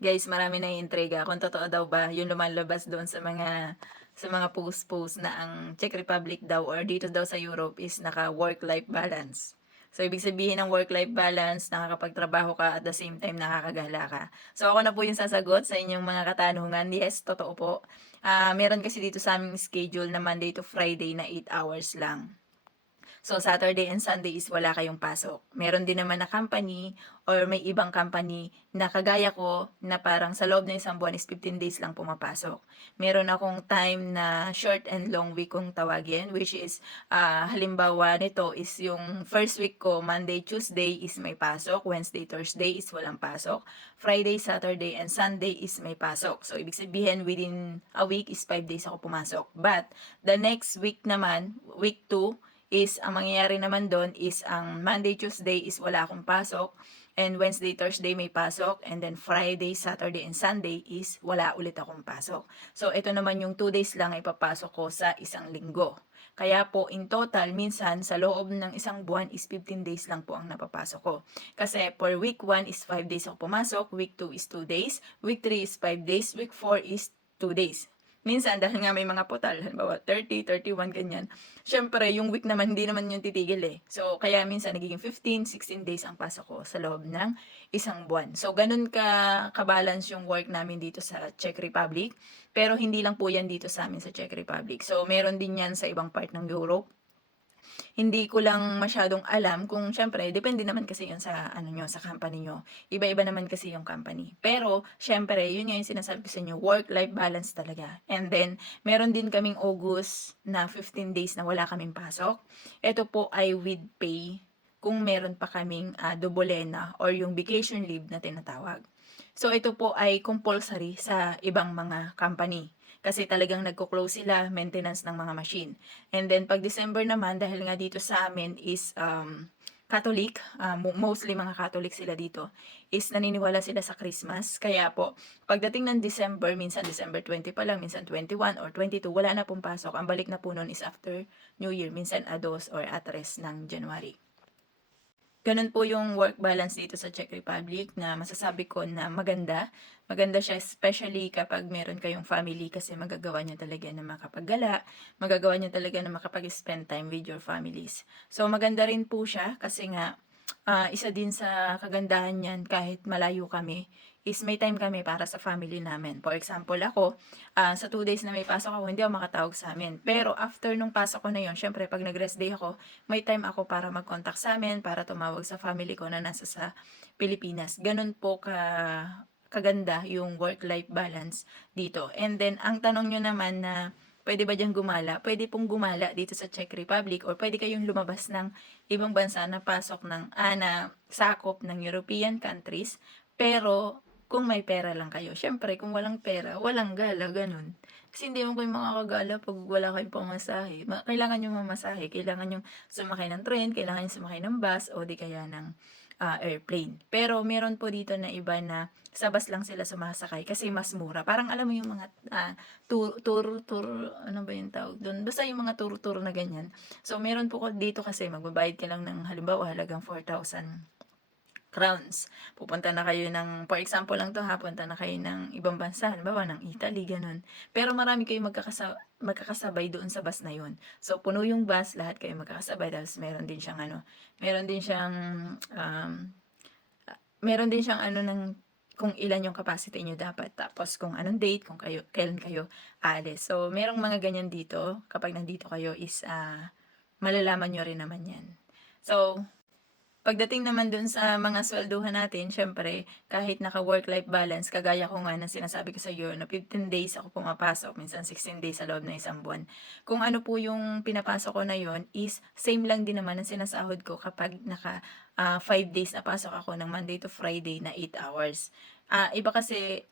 Guys, marami naiintriga kung totoo daw ba yung lumalabas doon sa mga post-post na ang Czech Republic daw or dito daw sa Europe is naka work-life balance. So, ibig sabihin ng work-life balance, nakakapagtrabaho ka at the same time nakakagala ka. So, ako na po yung sasagot sa inyong mga katanungan. Yes, totoo po. Meron kasi dito sa aming schedule na Monday to Friday na 8 hours lang. So, Saturday and Sunday is wala kayong pasok. Meron din naman na company or may ibang company na kagaya ko na parang sa loob ng isang buwan is 15 days lang pumapasok. Meron akong time na short and long week kung tawagin, which is halimbawa nito is yung first week ko, Monday, Tuesday is may pasok, Wednesday, Thursday is walang pasok, Friday, Saturday, and Sunday is may pasok. So, ibig sabihin within a week is 5 days ako pumasok. But, the next week naman, week 2, is ang mangyayari naman doon is ang Monday, Tuesday is wala akong pasok, and Wednesday, Thursday may pasok, and then Friday, Saturday, and Sunday is wala ulit akong pasok. So, ito naman yung 2 days lang ipapasok ko sa isang linggo. Kaya po, in total, minsan, sa loob ng isang buwan is 15 days lang po ang napapasok ko. Kasi, for week 1 is 5 days ako pumasok, week 2 is 2 days, week 3 is 5 days, week 4 is 2 days. Minsan, dahil nga may mga putal, halimbawa 30, 31, ganyan. Siyempre, yung week naman, hindi naman yung titigil eh. So, kaya minsan nagiging 15, 16 days ang pasok ko sa loob ng isang buwan. So, ganun ka-balance yung work namin dito sa Czech Republic. Pero hindi lang po yan dito sa amin sa Czech Republic. So, meron din yan sa ibang part ng Europe. Hindi ko lang masyadong alam kung siyempre depende naman kasi 'yun sa ano niyo, sa company niyo. Iba-iba naman kasi yung company. Pero siyempre 'yun nga yung sinasabi ko sa inyo, work-life balance talaga. And then meron din kaming August na 15 days na wala kaming pasok. Ito po ay with pay kung meron pa kaming dobolena or yung vacation leave na tinatawag. So ito po ay compulsory sa ibang mga company. Kasi talagang nagko-close sila, maintenance ng mga machine. And then pag December naman, dahil nga dito sa amin is Catholic, mostly mga Catholic sila dito, is naniniwala sila sa Christmas. Kaya po, pagdating ng December, minsan December 20 pa lang, minsan 21 or 22, wala na pong pasok. Ang balik na po nun is after New Year, minsan A2 or A3 ng January. Ganun po yung work balance dito sa Czech Republic na masasabi ko na maganda. Maganda siya especially kapag meron kayong family kasi magagawa niyo talaga na makapaggala, magagawa niyo talaga na makapag-spend time with your families. So maganda rin po siya kasi nga isa din sa kagandahan niyan kahit malayo kami is may time kami para sa family namin. For example ako, sa 2 days na may pasok ako, hindi ako makatawag sa amin. Pero after nung pasok ko na yon, syempre pag nag-rest day ako, may time ako para mag-contact sa amin, para tumawag sa family ko na nasa sa Pilipinas. Ganun po kaganda yung work-life balance dito. And then, ang tanong nyo naman na pwede ba dyan gumala? Pwede pong gumala dito sa Czech Republic or pwede kayong lumabas ng ibang bansa na pasok na sakop ng European countries. Pero, kung may pera lang kayo. Siyempre, kung walang pera, walang gala, ganun. Kasi hindi mo kayo makakagala pag wala kayong pamasahe. Kailangan nyo mamasahe, kailangan nyo sumakay ng train, kailangan nyo sumakay ng bus, o di kaya ng airplane. Pero meron po dito na iba na sa bus lang sila sumasakay kasi mas mura. Parang alam mo yung mga tour, ano ba yung tawag doon? Basta yung mga tour na ganyan. So, meron po dito kasi magbabayad ka lang ng halimbawa halagang 4,000 crowns. Pupunta na kayo ng, for example lang to ha, punta na kayo ng ibang bansa, halimbawa ng Italy, ganun. Pero marami kayo magkakasabay doon sa bus na yun. So, puno yung bus, lahat kayo magkakasabay, tapos meron din siyang, um, meron din siyang ng kung ilan yung capacity nyo dapat. Tapos kung anong date, kailan kayo aalis. So, merong mga ganyan dito. Kapag nandito kayo is, malalaman nyo rin naman yan. So, pagdating naman dun sa mga swelduhan natin, syempre, kahit naka-work-life balance, kagaya ko nga na sinasabi ko sa iyo na 15 days ako pumapasok, minsan 16 days sa loob ng isang buwan. Kung ano po yung pinapasok ko na yon is same lang din naman ang sinasahod ko kapag naka 5 days na pasok ako ng Monday to Friday na 8 hours. Iba kasi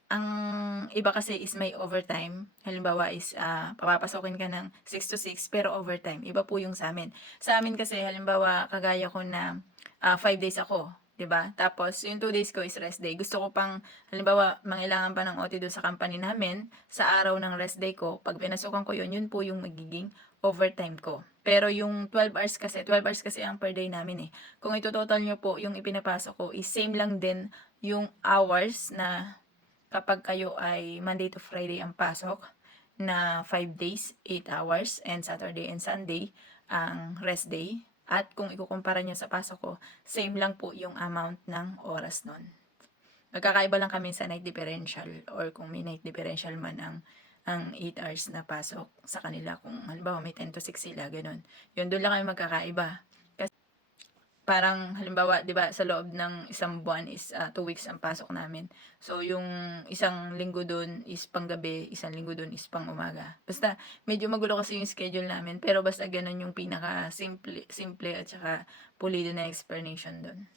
is may overtime. Halimbawa is papapasokin ka ng 6 to 6 pero overtime. Iba po yung sa amin. Sa amin kasi halimbawa kagaya ko na 5 days ako, 'di ba? Tapos yung 2 days ko is rest day. Gusto ko pang halimbawa mangailangan pa ng OT doon sa company namin sa araw ng rest day ko. Pag pinasukan ko yun po yung magiging overtime ko. Pero yung 12 hours kasi ang per day namin eh. Kung ito total nyo po yung ipinapasok ko is same lang din yung hours na kapag kayo ay Monday to Friday ang pasok na 5 days, 8 hours, and Saturday and Sunday ang rest day. At kung ikukumpara nyo sa pasok ko, same lang po yung amount ng oras nun. Magkakaiba lang kami sa night differential, or kung may night differential man ang 8 hours na pasok sa kanila, kung halimbawa may 10 to 6 sila, ganun. Yun, doon lang kami magkakaiba. Kasi parang halimbawa, 'di ba, sa loob ng isang buwan is 2 weeks ang pasok namin. So yung isang linggo doon is panggabi, isang linggo doon is pang umaga. Basta medyo magulo kasi yung schedule namin, pero basta ganun yung pinaka simple at saka pulido na explanation doon.